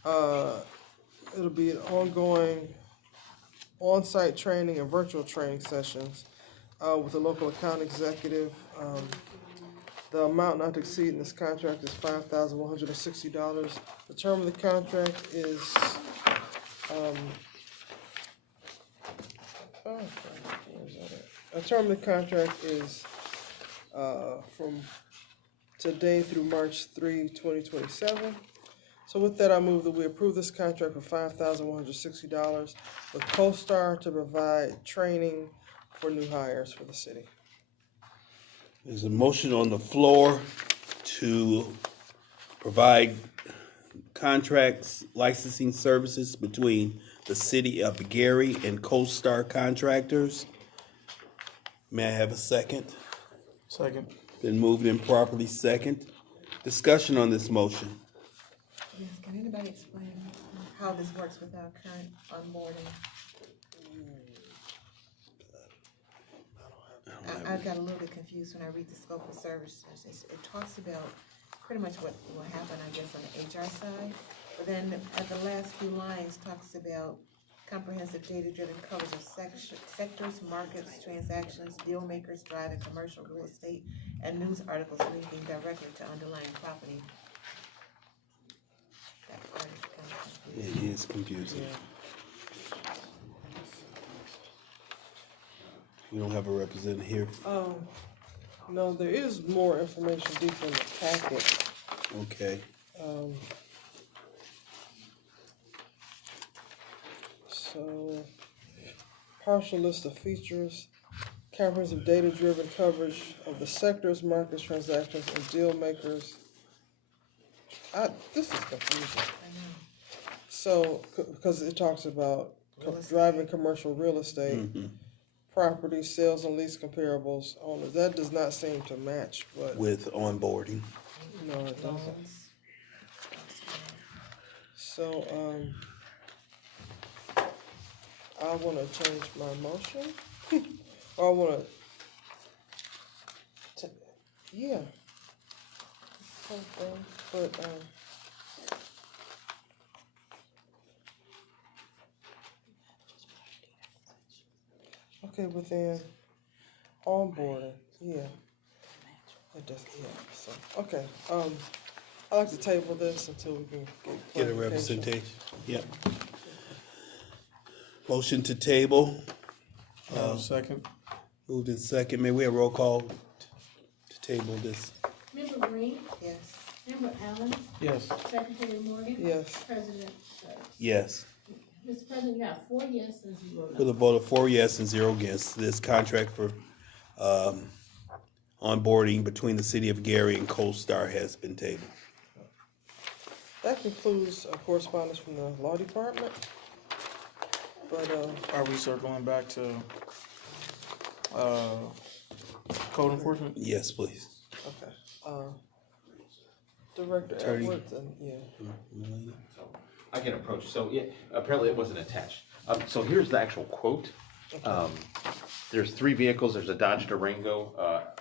It'll be an ongoing on-site training and virtual training sessions with a local account executive. The amount not to exceed in this contract is $5,160. The term of the contract is from today through March 3, 2027. So with that, I move that we approve this contract for $5,160 with CoStar to provide training for new hires for the city. There's a motion on the floor to provide contracts, licensing services between the City of Gary and CoStar Contractors. May I have a second? Second. Been moved and properly second. Discussion on this motion. Yes, can anybody explain how this works with our current onboarding? I got a little bit confused when I read the scope of services. It talks about pretty much what will happen, I guess, on the HR side. But then at the last few lines talks about comprehensive data-driven coverage of sectors, markets, transactions, deal makers, driving commercial real estate, and news articles linking directly to underlying property. That part is kind of confusing. It is confusing. We don't have a representative here. No, there is more information deeper in the packet. Okay. So, partial list of features, comprehensive data-driven coverage of the sectors, markets, transactions, and deal makers. This is confusing. So, because it talks about driving commercial real estate, property sales and lease comparables owners. That does not seem to match, but With onboarding. no, it doesn't. So, I want to change my motion, or I want to, yeah. But okay, but then onboarding, yeah. It does, yeah. So okay, I like to table this until we can Get a clarification. representation. Yep. Motion to table. Second. Moved in second. May we have roll call to table this? Member Green? Yes. Member Allen? Yes. Secretary Morgan? Yes. President Sir. Yes. Mr. President, you have 4 yes and 0 no. With a vote of 4 yes and 0 against, this contract for onboarding between the city of Gary and CoStar has been tabled. That concludes correspondence from the law department. But Are we circling back to code enforcement? Yes, please. okay, Director Attorney. Edwards and yeah. I can approach, so yeah, apparently it wasn't attached. So here's the actual quote. There's 3 vehicles, there's a Dodge Durango,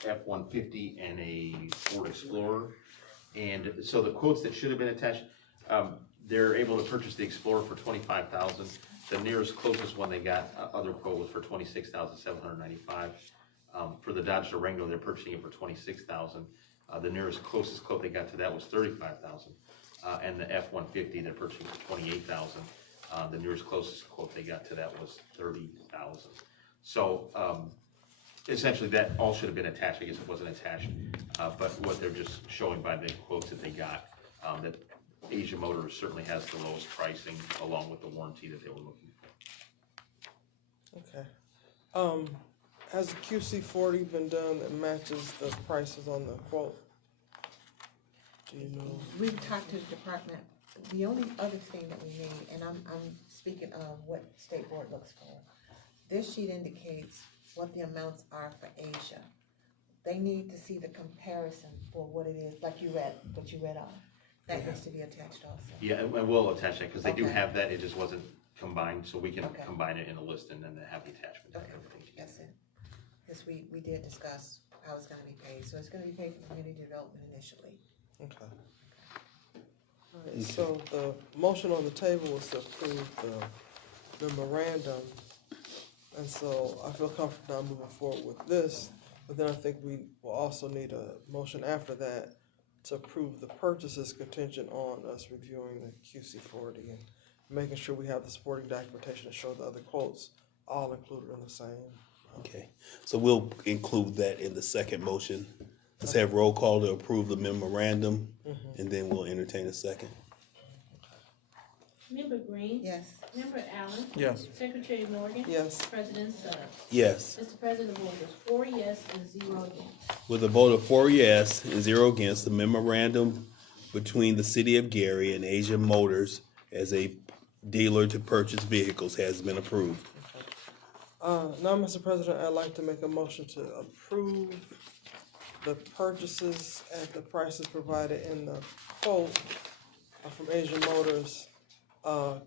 F-150 and a Ford Explorer. And so the quotes that should have been attached, they're able to purchase the Explorer for $25,000. The nearest closest one they got, other quote was for $26,795. For the Dodge Durango, they're purchasing it for $26,000. The nearest closest quote they got to that was $35,000. And the F-150, they're purchasing for $28,000. The nearest closest quote they got to that was $30,000. So essentially, that all should have been attached. I guess it wasn't attached, but what they're just showing by the quotes that they got, that Asia Motors certainly has the lowest pricing along with the warranty that they were looking for. Okay. Has the QC40 been done that matches the prices on the quote? Do you know? We've talked to the department. The only other thing that we need, and I'm speaking of what State Board looks for. This sheet indicates what the amounts are for Asia. They need to see the comparison for what it is, like you read, what you read off. That needs to be attached also. Yeah, and we'll attach that because they do Okay. have that. It just wasn't combined, so we can Okay. combine it in a list and then have the attachment. Okay, that's it. Because we did discuss how it's gonna be paid. So it's gonna be paid for community development initially. Okay. All right, so the motion on the table was to approve the memorandum. And so I feel comfortable now moving forward with this, but then I think we will also need a motion after that to approve the purchases contingent on us reviewing the QC40 and making sure we have the supporting documentation to show the other quotes all included in the same. Okay, so we'll include that in the second motion. Let's have roll call to approve the memorandum, and then we'll entertain a second. Member Green? Yes. Member Allen? Yes. Secretary Morgan? Yes. President Sir. Yes. Mr. President, the vote is 4 yes and 0 against. With a vote of 4 yes and 0 against, the memorandum between the city of Gary and Asia Motors as a dealer to purchase vehicles has been approved. Now, Mr. President, I'd like to make a motion to approve the purchases at the prices provided in the quote from Asian Motors,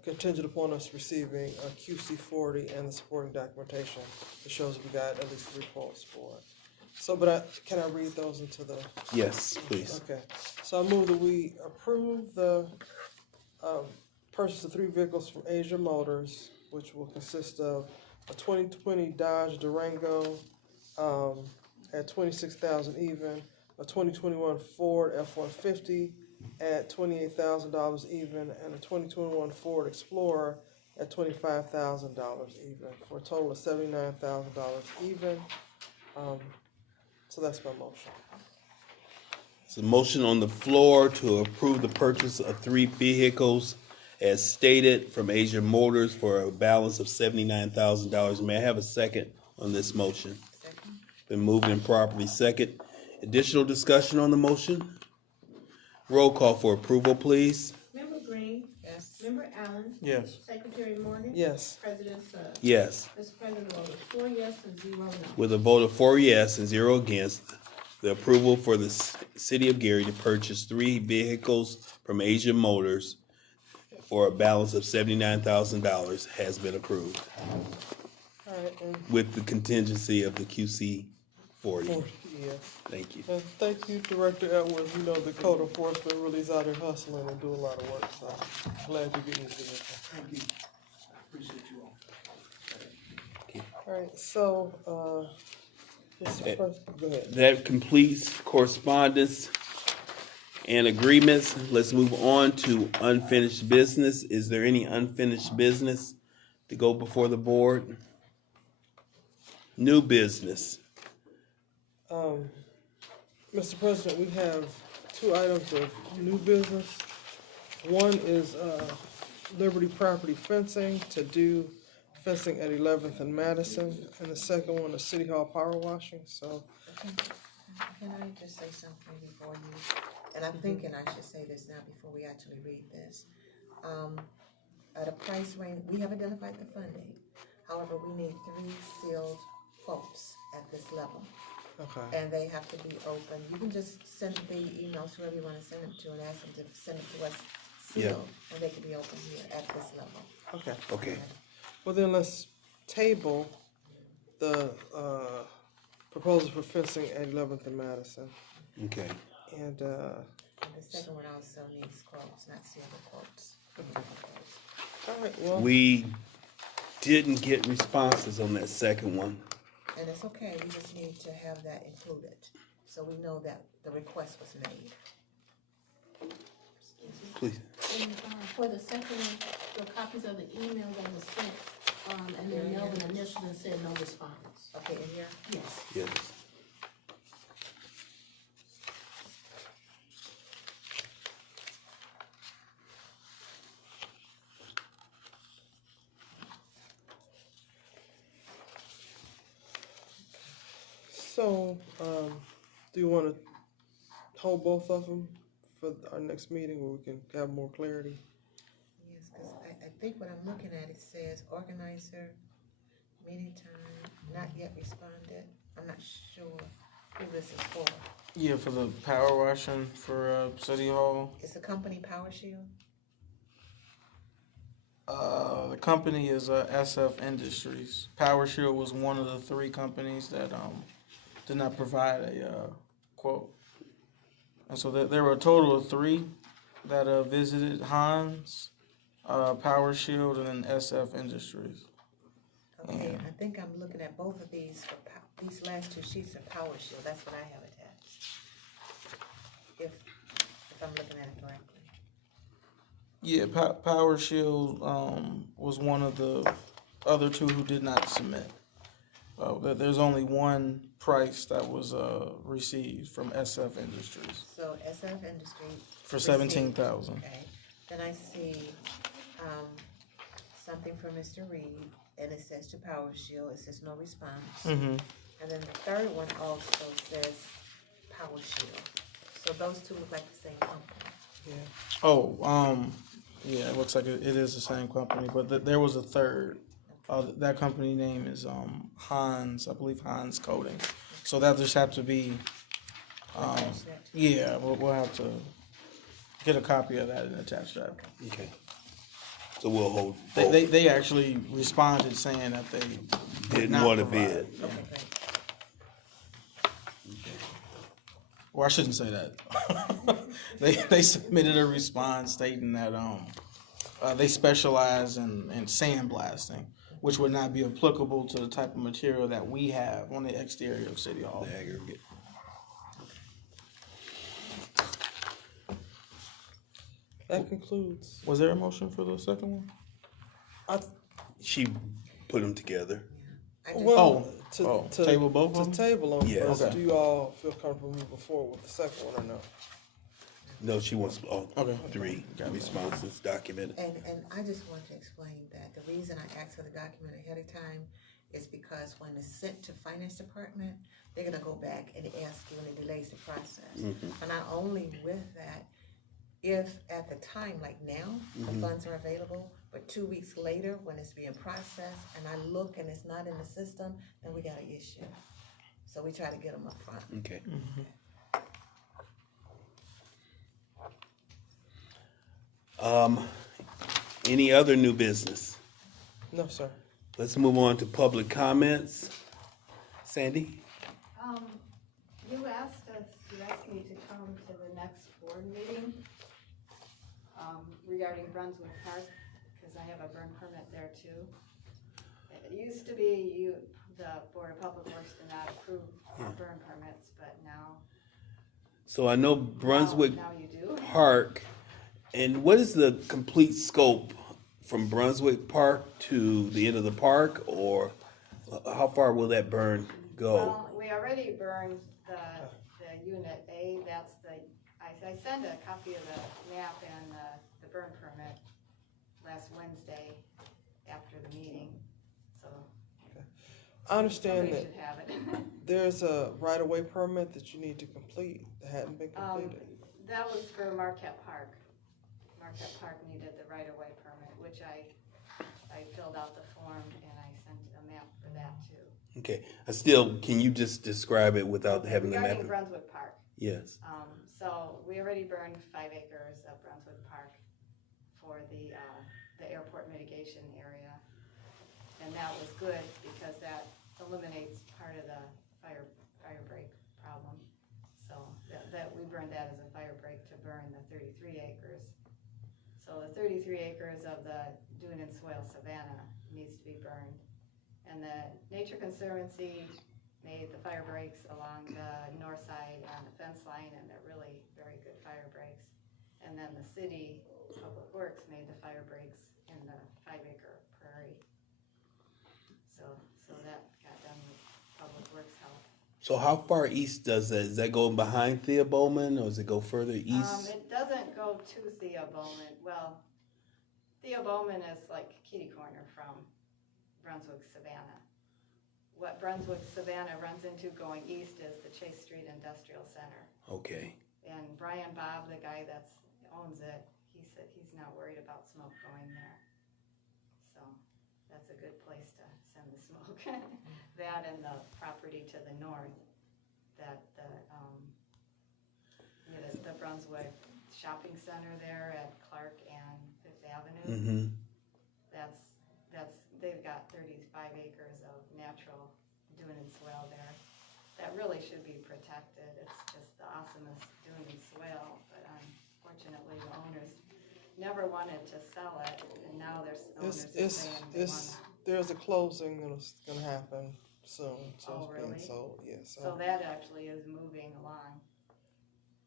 contingent upon us receiving a QC40 and the supporting documentation that shows we got at least 3 quotes for it. So, can I read those into the? Yes, please. Okay, so I move that we approve the purchase of 3 vehicles from Asia Motors, which will consist of a 2020 Dodge Durango at $26,000 even, a 2021 Ford F-150 at $28,000 even, and a 2021 Ford Explorer at $25,000 even, for a total of $79,000 even. So that's my motion. It's a motion on the floor to approve the purchase of 3 vehicles as stated from Asia Motors for a balance of $79,000. May I have a second on this motion? Second. Been moved and properly second. Additional discussion on the motion? Roll call for approval, please. Member Green. Yes. Member Allen. Yes. Secretary Morgan. Yes. President Suggs. Yes. Mr. President, the vote is 4 yes and 0 no. With a vote of 4 yes and 0 against, the approval for the City of Gary to purchase 3 vehicles from Asia Motors for a balance of $79,000 has been approved, All right, and with the contingency of the QC 40. yes. Thank you. And thank you, Director Edwards. You know, the code enforcement really is out here hustling and doing a lot of work, so I'm glad you're getting this vehicle. Thank you. I appreciate you all. All right, so, Mr. President, go ahead. That completes correspondence and agreements. Let's move on to unfinished business. Is there any unfinished business to go before the board? New business. Mr. President, we have 2 items of new business. One is Liberty Property Fencing to do fencing at 11th and Madison, and the second one is City Hall power washing. So, Can I just say something before you, and I'm thinking I should say this now before we actually read this. At a price range, we have identified the funding. However, we need 3 sealed quotes at this level. okay. And they have to be open. You can just send the emails to whoever you want to send them to and ask them to send it to us sealed, and they can be open here at this level. Okay. Okay. Well, then let's table the proposal for fencing at 11th and Madison. Okay. And And the second one also needs quotes, not sealed quotes. all right, well, We didn't get responses on that second one. And it's okay, we just need to have that included, so we know that the request was made. Please. And, for the second one, the copies of the email that was sent, and then Melvin initially said no response. Okay, in here? Yes. Yes. so, do you want to hold both of them for our next meeting where we can have more clarity? Yes, because I think what I'm looking at, it says organizer, meeting time, not yet responded. I'm not sure who this is for. Yeah, for the power washing for City Hall. Is the company Power Shield? The company is SF Industries. Power Shield was one of the 3 companies that did not provide a quote. And so there were a total of 3 that visited: Hans, Power Shield, and then SF Industries. Okay, I think I'm looking at both of these for these last 2 sheets of Power Shield. That's what I have attached. If I'm looking at it correctly. Yeah, Power Shield was one of the other 2 who did not submit. There's only one price that was received from SF Industries So SF Industries. for received- $17,000. Okay, then I see something from Mr. Reed, and it says to Power Shield, it says no response. Mhm. And then the third one also says Power Shield. So those 2 look like the same company. Oh, yeah, it looks like it is the same company, but there was a third That company name is Hans, I believe Hans Coating. So that just have to be, yeah, we'll have to get a copy of that and attach that. Okay. So we'll hold. They actually responded saying that they Didn't want to bid. Well, I shouldn't say that. They submitted a response stating that they specialize in sandblasting, which would not be applicable to the type of material that we have on the exterior of City Hall. The aggregate. That concludes. Was there a motion for the second one? She put them together. Well, table both of to them? table them Yes. first. Okay. Do you all feel comfortable moving forward with the second one or no? No, she wants all Okay. 3 responses documented. And I just want to explain that the reason I asked for the document ahead of time is because when it's sent to Finance Department, they're gonna go back and ask you, and it delays the process. Mhm. But not only with that, if at the time, like now, the Mhm. funds are available, but 2 weeks later, when it's being processed, and I look and it's not in the system, then we got an issue. So we try to get them up front. Okay. Any other new business? No, sir. Let's move on to public comments. Sandy? You asked me to come to the next board meeting, regarding Brunswick Park, because I have a burn permit there too. It used to be the Board of Public Works did not approve burn permits, but now, So I know Brunswick now you do. Park, and what is the complete scope from Brunswick Park to the end of the park, or how far will that burn go? Well, we already burned the unit A, that's I sent a copy of the map and the burn permit last Wednesday after the meeting, so. I understand somebody that should have it. there's a right-of-way permit that you need to complete that hadn't been completed. That was for Marquette Park. Marquette Park needed the right-of-way permit, which I filled out the form and I sent a map for that too. Okay, can you just describe it without having the map? Regarding Brunswick Park. Yes. So we already burned 5 acres of Brunswick Park for the airport mitigation area. And that was good because that eliminates part of the fire break problem. So that we burned that as a fire break to burn the 33 acres. So the 33 acres of the dune and swale savanna needs to be burned. And the Nature Conservancy made the fire breaks along the north side on the fence line, and they're really very good fire breaks. And then the city, Public Works, made the fire breaks in the 5-acre prairie. So that got done with Public Works help. So how far east does that, is that going behind Thea Bowman, or does it go further east? It doesn't go to Thea Bowman. Well, Thea Bowman is like kitty corner from Brunswick Savannah. What Brunswick Savannah runs into going east is the Chase Street Industrial Center. Okay. And Brian Bob, the guy that owns it, he said he's not worried about smoke going there. So that's a good place to send the smoke. That and the property to the north, that the Brunswick Shopping Center there at Clark and Fifth Avenue. Mm-hmm. They've got 35 acres of natural dune and swale there. That really should be protected. It's just the awesomest dune and swale, but unfortunately the owners never wanted to sell it, and now there's owners saying they want. There's a closing that's gonna happen soon, so Oh, it's being really? sold, yes. So that actually is moving along,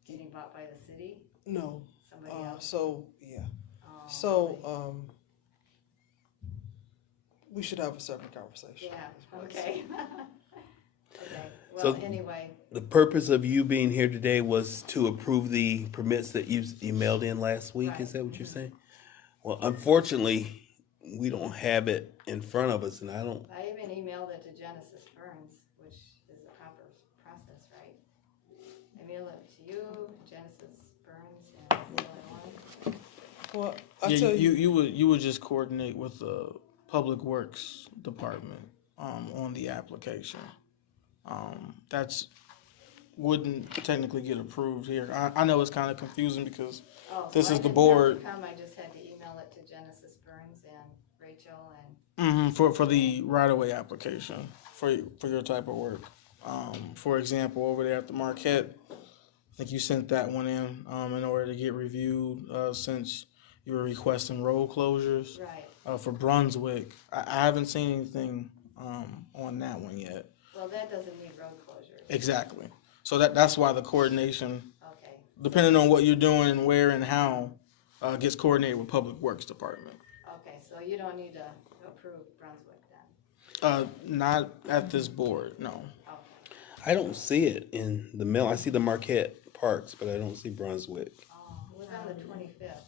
getting bought by the city? No. Somebody else? So, yeah. Oh, So, we should have a separate conversation. Yeah, okay. Okay, So well, anyway, the purpose of you being here today was to approve the permits that you mailed in last week, is that what you're saying? Well, unfortunately, we don't have it in front of us, and I don't, I even emailed it to Genesis Burns, which is the proper process, right? I mailed it to you, Genesis Burns, and Illinois. Well, I Yeah, tell you. you would just coordinate with the Public Works Department, on the application. That's, wouldn't technically get approved here. I know it's kind of confusing because Oh, this so is I the didn't have to board. come, I just had to email it to Genesis Burns and Rachel and. For the right-of-way application, for your type of work. For example, over there at the Marquette, I think you sent that one in order to get reviewed, since you were requesting road closures. Right. For Brunswick, I haven't seen anything, on that one yet. Well, that doesn't need road closures. Exactly. So that's why the coordination, Okay. depending on what you're doing and where and how, gets coordinated with Public Works Department. Okay, so you don't need to approve Brunswick then? Not at this board, no. I don't see it in the mail. I see the Marquette Parks, but I don't see Brunswick. Oh, it was on the 25th,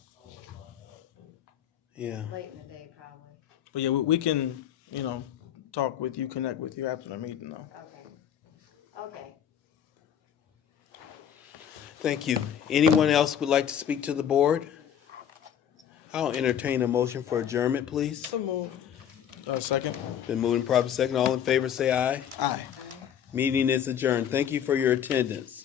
Yeah. late in the day probably. But yeah, we can, talk with you, connect with you after the meeting though. Okay. Okay. Thank you. Anyone else would like to speak to the board? I'll entertain a motion for adjournment, please. So moved. Second. Been moved and properly second. All in favor, say aye. Aye. Meeting is adjourned. Thank you for your attendance.